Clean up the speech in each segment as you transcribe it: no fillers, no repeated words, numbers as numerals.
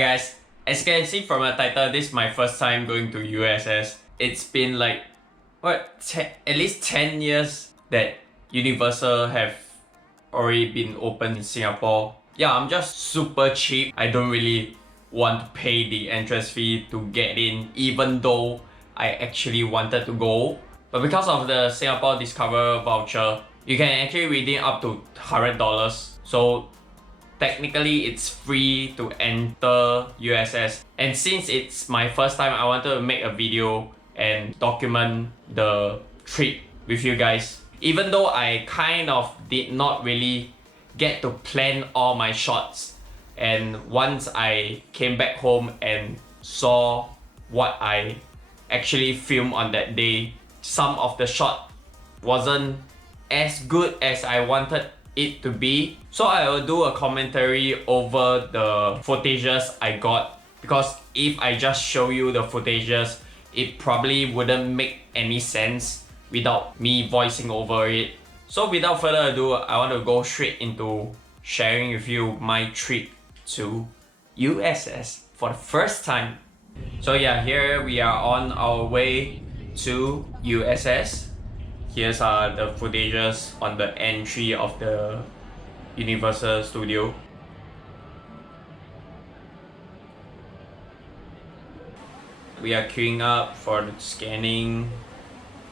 Hi guys, as you can see from the title, this is my first time going to USS. It's been like, at least 10 years that Universal have already been open in Singapore. Yeah, I'm just super cheap. I don't really want to pay the entrance fee to get in, even though I actually wanted to go. But because of the SingapoRediscovers Voucher, you can actually redeem up to $100. So technically it's free to enter USS. And since it's my first time, I wanted to make a video and document the trip with you guys. Even though I kind of did not really get to plan all my shots, and once I came back home and saw what I actually filmed on that day, some of the shot wasn't as good as I wanted it to be. So I will do a commentary over the footages I got, because if I just show you the footages, it probably wouldn't make any sense without me voicing over it. So without further ado, I want to go straight into sharing with you my trip to USS for the first time. So yeah, here we are on our way to USS. Here's the footages on the entry of the Universal Studio. We are queuing up for the scanning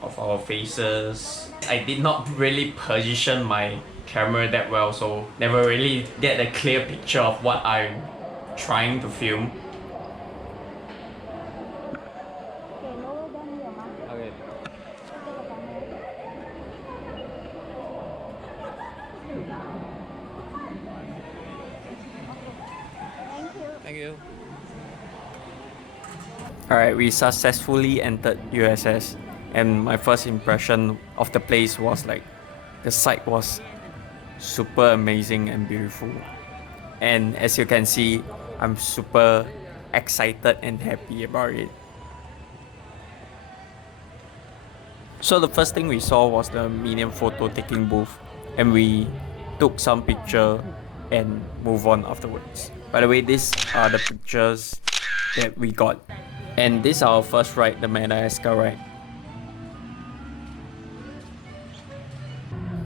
of our faces. I did not really position my camera that well, so never really get a clear picture of what I'm trying to film. Okay. Thank you. Alright, we successfully entered USS, and my first impression of the place was like, the site was super amazing and beautiful. And as you can see, I'm super excited and happy about it. So the first thing we saw was the medium photo taking booth, and we took some picture and move on afterwards. By the way, these are the pictures that we got. And this is our first ride, the Madagascar ride.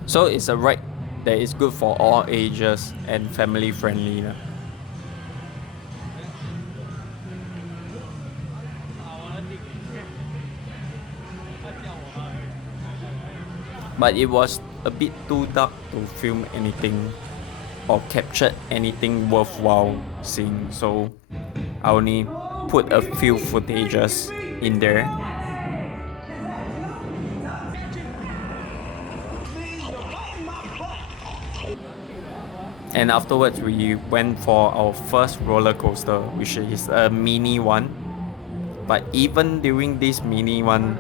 So it's a ride that is good for all ages and family friendly. But it was a bit too dark to film anything or capture anything worthwhile seeing, so I only put a few footages in there. And afterwards we went for our first roller coaster, which is a mini one. But even during this mini one,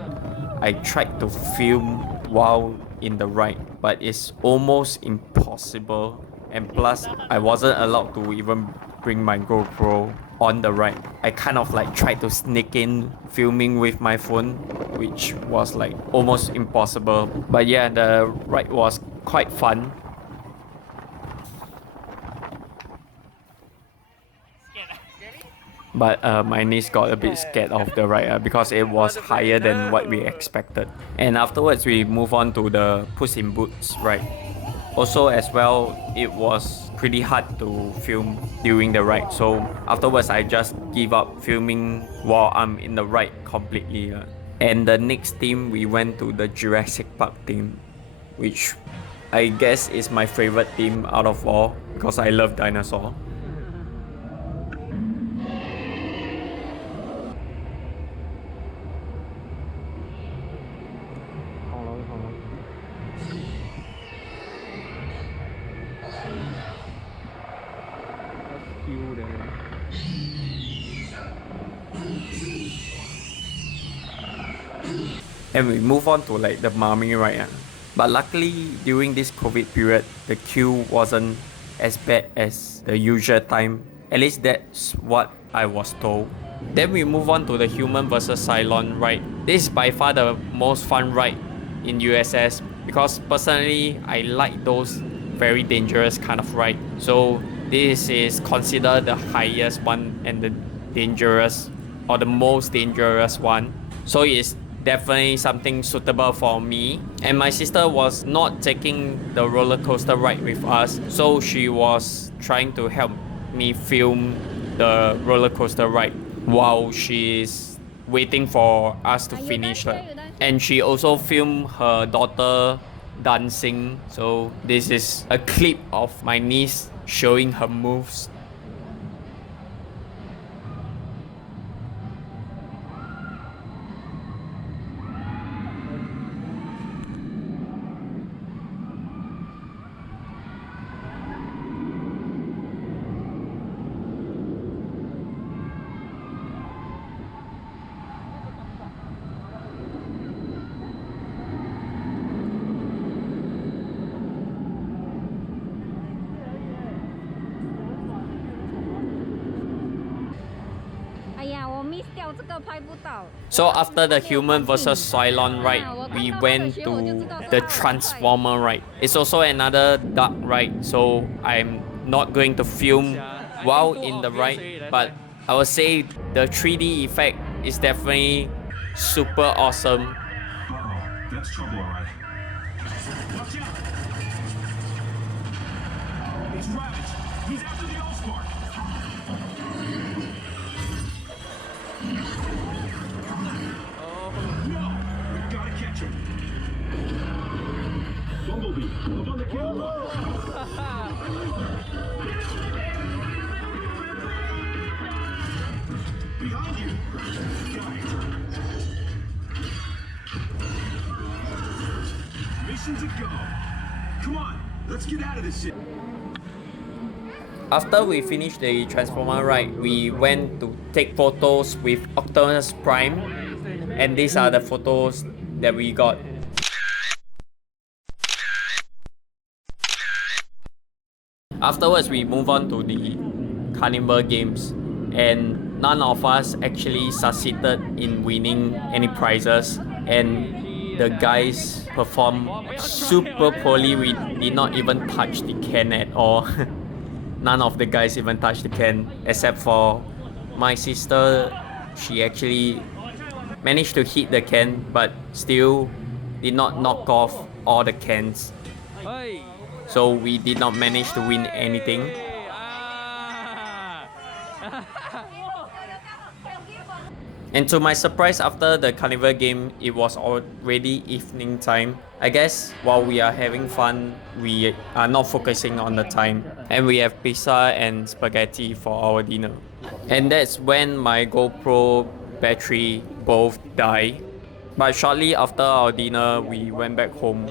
I tried to film while in the ride, but it's almost impossible. And plus, I wasn't allowed to even bring my GoPro on the ride. I kind of like tried to sneak in filming with my phone, which was like almost impossible. But yeah, the ride was quite fun. But my niece got a bit scared of the ride because it was higher than what we expected. And afterwards we move on to the Puss in Boots ride. Also as well, it was pretty hard to film during the ride, so afterwards I just give up filming while I'm in the ride completely. And the next theme, we went to the Jurassic Park theme, which I guess is my favorite theme out of all because I love dinosaurs. And we move on to like the mummy ride. But luckily during this COVID period, the queue wasn't as bad as the usual time. At least that's what I was told. Then we move on to the human versus Cylon ride. This is by far the most fun ride in USS because personally I like those very dangerous kind of ride. So this is considered the highest one and the dangerous or the most dangerous one. So it's definitely something suitable for me. And my sister was not taking the roller coaster ride with us, so she was trying to help me film the roller coaster ride while she's waiting for us to finish. And she also filmed her daughter dancing. So this is a clip of my niece showing her moves. So after the human versus Cylon ride, we went to the Transformer ride. It's also another dark ride, so I'm not going to film while in the ride, but I would say the 3D effect is definitely super awesome. That's trouble, all right. Watch out! It's Ravage. He's after the Allspark. No! We've got to catch him. Bumblebee, up on the camera. Behind you. Got it. Mission to go. Come on, let's get out of this shit. After we finished the Transformer ride, we went to take photos with Optimus Prime, and these are the photos that we got. Afterwards, we move on to the Carnival Games, and none of us actually succeeded in winning any prizes, and the guys performed super poorly. We did not even touch the can at all. None of the guys even touched the can, except for my sister. She actually managed to hit the can, but still did not knock off all the cans. So we did not manage to win anything. And to my surprise, after the carnival game, it was already evening time. I guess while we are having fun, we are not focusing on the time. And we have pizza and spaghetti for our dinner. And that's when my GoPro battery both died. But shortly after our dinner, we went back home.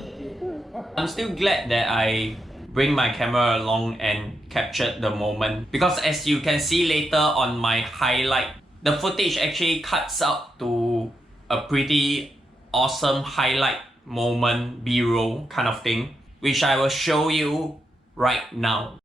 I'm still glad that I bring my camera along and captured the moment. Because as you can see later on my highlight, the footage actually cuts out to a pretty awesome highlight moment, B-roll kind of thing, which I will show you right now.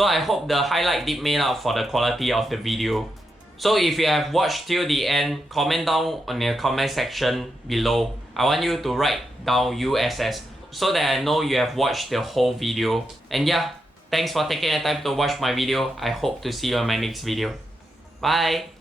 So I hope the highlight did make up for the quality of the video. So if you have watched till the end, comment down on the comment section below. I want you to write down USS so that I know you have watched the whole video. And yeah, thanks for taking the time to watch my video. I hope to see you on my next video. Bye!